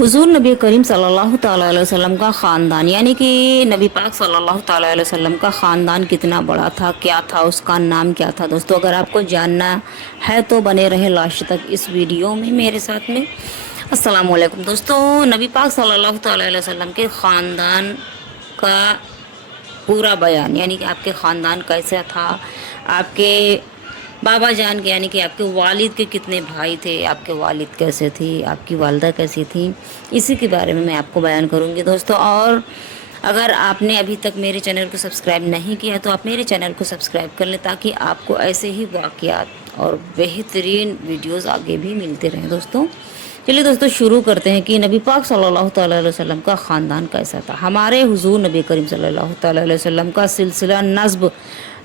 हुजूर नबी करीम सल्लल्लाहु ताला अलैहि वसल्लम का ख़ानदान यानी कि नबी पाक सल्लल्लाहु ताला अलैहि वसल्लम का ख़ानदान कितना बड़ा था, क्या था, उसका नाम क्या था। दोस्तों अगर आपको जानना है तो बने रहे लास्ट तक इस वीडियो में मेरे साथ में। अस्सलाम वालेकुम दोस्तों, नबी पाक सल्लल्लाहु ताला अलैहि वसल्लम के ख़ानदान का पूरा बयान यानी कि आपके ख़ानदान कैसा था, आपके बाबा जान के यानी कि आपके वालिद के कितने भाई थे, आपके वालिद कैसे थे, आपकी वालदा कैसी थी, इसी के बारे में मैं आपको बयान करूंगी दोस्तों। और अगर आपने अभी तक मेरे चैनल को सब्सक्राइब नहीं किया तो आप मेरे चैनल को सब्सक्राइब कर लें ताकि आपको ऐसे ही वाक़यात और बेहतरीन वीडियोस आगे भी मिलते रहें दोस्तों। चलिए दोस्तों शुरू करते हैं कि नबी पाक सल्लल्लाहु ताला अलैहि वसल्लम का ख़ानदान कैसा था। हमारे हुजूर नबी करीम सल्लल्लाहु ताला अलैहि वसल्लम का सिलसिला नस्ब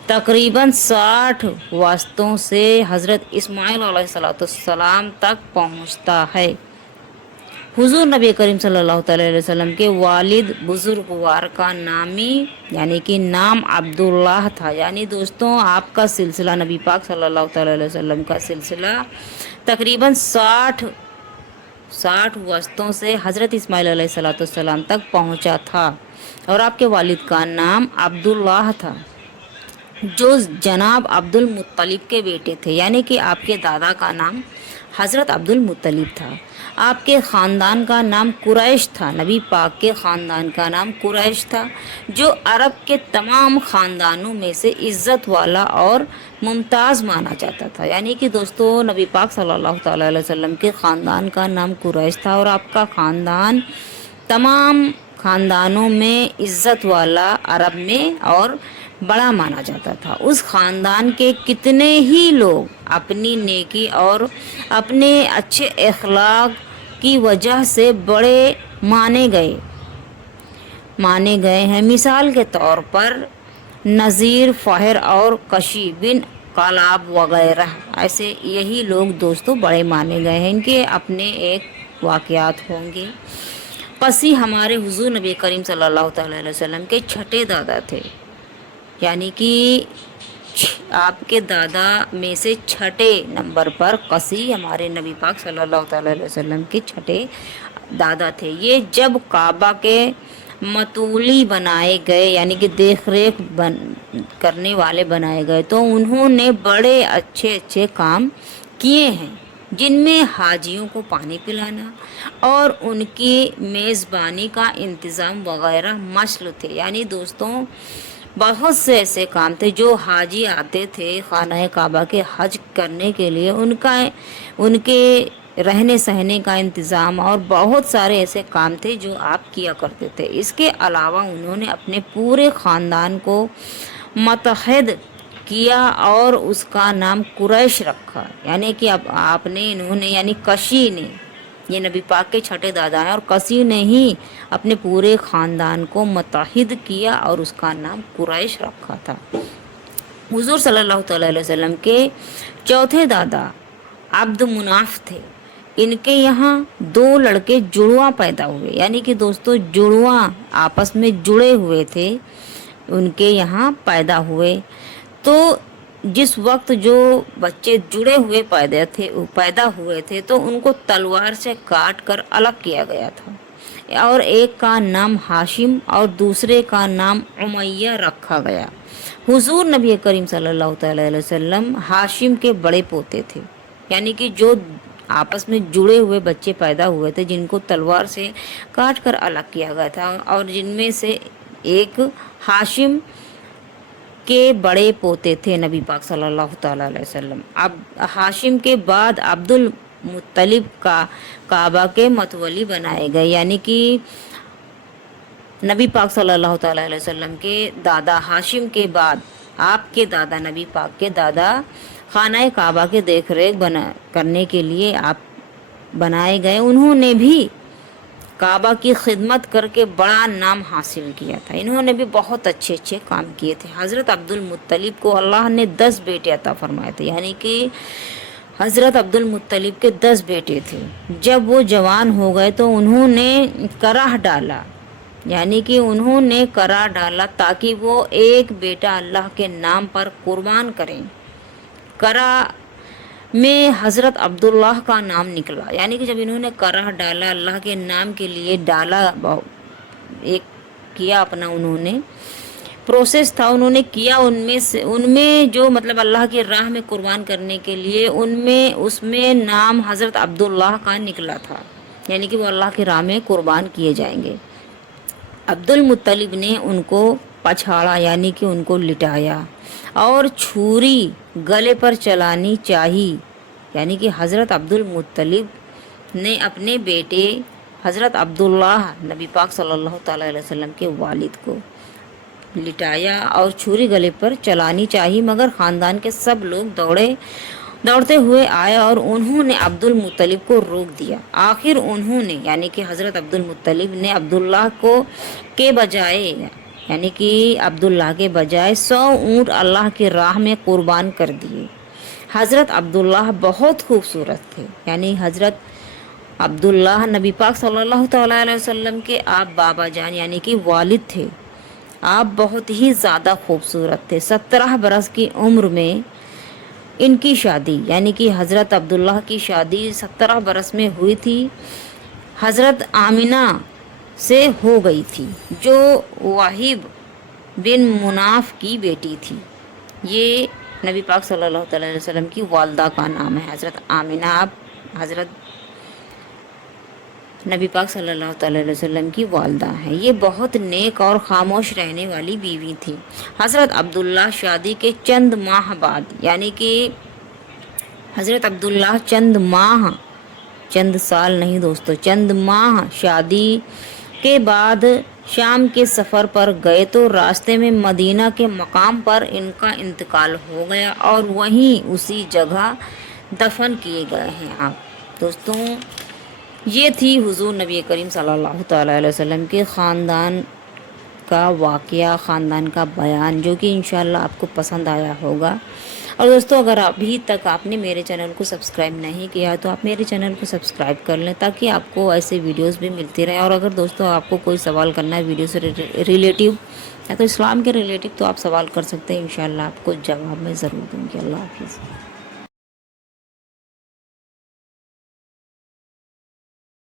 तकरीबन 60 वास्तों से हज़रत इस्माइल अलैहिस्सलाम तक पहुँचता है। हुजूर नबी करीम सल्लल्लाहु अलैहि वसल्लम के वालिद बुजुर्गवार का नामी यानी कि नाम अब्दुल्लाह था। यानी दोस्तों आपका सिलसिला नबी पाक सल्लल्लाहु अलैहि वसल्लम का सिलसिला तकरीबन 60 वस्तों से हज़रत इस्माइल अलैहिस्सलाम तक पहुंचा था और आपके वालिद का नाम अब्दुल्लाह था जो जनाब अब्दुल मुत्तलिब के बेटे थे। यानी कि आपके दादा का नाम हज़रत अब्दुल मुत्तलिब था। आपके ख़ानदान का नाम कुरैश था। नबी पाक के ख़ानदान का नाम कुरैश था जो अरब के तमाम ख़ानदानों में से इज़्ज़त वाला और मुमताज़ माना जाता था। यानी कि दोस्तों नबी पाक सल्लल्लाहु अलैहि वसल्लम के ख़ानदान का नाम कुरैश था और आपका ख़ानदान तमाम ख़ानदानों में इज़्ज़त वाला अरब में और बड़ा माना जाता था। उस ख़ानदान के कितने ही लोग अपनी नेकी और अपने अच्छे अखलाक की वजह से बड़े माने गए हैं। मिसाल के तौर पर नज़ीर, फ़हर और कशी बिन कालाब वगैरह ऐसे यही लोग दोस्तों बड़े माने गए हैं। इनके अपने एक वाक़यात होंगे। कसी हमारे हुजूर नबी करीम सल्लल्लाहु अलैहि वसल्लम के छठे दादा थे। यानी कि आपके दादा में से छठे नंबर पर कसी हमारे नबी पाक सल्लल्लाहु अलैहि वसल्लम के छठे दादा थे। ये जब काबा के मतूली बनाए गए यानी कि देख रेख करने वाले बनाए गए तो उन्होंने बड़े अच्छे अच्छे काम किए हैं जिनमें हाजियों को पानी पिलाना और उनकी मेज़बानी का इंतज़ाम वगैरह मशल थे। यानी दोस्तों बहुत से ऐसे काम थे जो हाजी आते थे खाना काबा के हज करने के लिए, उनके रहने सहने का इंतज़ाम और बहुत सारे ऐसे काम थे जो आप किया करते थे। इसके अलावा उन्होंने अपने पूरे ख़ानदान को मतहद किया और उसका नाम कुरैश रखा। यानी कि अब आपने इन्होंने यानी कशी ने, ये नबी पाक के छठे दादा हैं और कसी ने ही अपने पूरे ख़ानदान को मुत्तहिद किया और उसका नाम कुरैश रखा था। हुजूर सल्लल्लाहु अलैहि वसल्लम के चौथे दादा अब्द मुनाफ थे। इनके यहाँ 2 लड़के जुड़वा पैदा हुए। यानी कि दोस्तों जुड़वा आपस में जुड़े हुए थे, उनके यहाँ पैदा हुए। तो जिस वक्त जो बच्चे जुड़े हुए पैदा हुए थे तो उनको तलवार से काट कर अलग किया गया था और एक का नाम हाशिम और दूसरे का नाम उमैया रखा गया। हुजूर नबी करीम सल्लल्लाहु अलैहि वसल्लम हाशिम के बड़े पोते थे। यानी कि जो आपस में जुड़े हुए बच्चे पैदा हुए थे जिनको तलवार से काट कर अलग किया गया था और जिनमें से एक हाशिम के बड़े पोते थे नबी पाक सल्लल्लाहु ताला अलैहि वसल्लम। अब हाशिम के बाद अब्दुल मुत्तलिब का काबा के मतवली बनाए गए। यानी कि नबी पाक सल्लल्लाहु ताला अलैहि वसल्लम के दादा हाशिम के बाद आपके दादा नबी पाक के दादा खाना काबा के देख रेख करने के लिए आप बनाए गए। उन्होंने भी काबा की खिदमत करके बड़ा नाम हासिल किया था। इन्होंने भी बहुत अच्छे अच्छे काम किए थे। हज़रत अब्दुल मुत्तलिब को अल्लाह ने 10 बेटे अता फरमाए थे। यानी कि हज़रत अब्दुल मुत्तलिब के 10 बेटे थे। जब वो जवान हो गए तो उन्होंने कराह डाला, यानी कि उन्होंने करार डाला ताकि वो एक बेटा अल्लाह के नाम पर कुर्बान करें। करा में हज़रत अब्दुल्लाह का नाम निकला, यानी कि जब इन्होंने करह डाला, अल्लाह के नाम के लिए डाला, एक किया अपना उन्होंने प्रोसेस था, उन्होंने किया, उनमें से उनमें जो मतलब अल्लाह की राह में कुर्बान करने के लिए उनमें उसमें नाम हज़रत अब्दुल्लाह का निकला था, यानी कि वो अल्लाह की राह में कुर्बान किए जाएंगे। अब्दुल मुत्तलिब ने उनको पछाड़ा, यानी कि उनको लिटाया, और छुरी गले पर चलानी चाहिए, यानी कि हज़रत अब्दुल मुत्तलिब ने अपने बेटे हज़रत अब्दुल्लाह नबी पाक सल्लल्लाहु अलैहि वसल्लम के वालिद को लिटाया और छुरी गले पर चलानी चाहिए, मगर ख़ानदान के सब लोग दौड़ते हुए आए और उन्होंने अब्दुल मुत्तलिब को रोक दिया। आखिर उन्होंने, यानी कि हज़रत अब्दुल मुत्तलिब ने अब्दुल्लाह को के बजाय, यानी कि अब्दुल्लाह के बजाय 100 ऊँट अल्लाह की राह में कुर्बान कर दिए। हज़रत अब्दुल्लाह बहुत खूबसूरत थे, यानी हज़रत अब्दुल्लाह नबी पाक सल्लल्लाहु अलैहि वसल्लम के आप बाबा जान, यानी कि वालिद थे। आप बहुत ही ज़्यादा खूबसूरत थे। 17 बरस की उम्र में इनकी शादी, यानी कि हज़रत अब्दुल्लाह की शादी 17 बरस में हुई थी, हज़रत आमिना से हो गई थी, जो वाहिब बिन मुनाफ की बेटी थी। ये नबी पाक सल्लल्लाहु अलैहि वसल्लम की वालदा का नाम है, हज़रत आमिना। आप हज़रत नबी पाक सल्लल्लाहु अलैहि वसल्लम की वालदा है। ये बहुत नेक और खामोश रहने वाली बीवी थी। हज़रत अब्दुल्लाह शादी के चंद माह बाद, यानी कि हज़रत अब्दुल्लाह चंद साल नहीं दोस्तों, चंद माह शादी के बाद शाम के सफ़र पर गए तो रास्ते में मदीना के मकाम पर इनका इंतकाल हो गया और वहीं उसी जगह दफन किए गए हैं। आप दोस्तों, ये थी हुज़ूर नबी करीम सल्लल्लाहु अलैहि वसल्लम के ख़ानदान का वाक़या, ख़ानदान का बयान, जो कि इंशाअल्लाह आपको पसंद आया होगा। और दोस्तों, अगर अभी तक आपने मेरे चैनल को सब्सक्राइब नहीं किया तो आप मेरे चैनल को सब्सक्राइब कर लें, ताकि आपको ऐसे वीडियोस भी मिलती रहें। और अगर दोस्तों आपको कोई सवाल करना है वीडियो से रिलेटिव या तो इस्लाम के रिलेटिव, तो आप सवाल कर सकते हैं, इंशाअल्लाह आपको जवाब मैं ज़रूर दूँगी। अल्लाह हाफ़िज़।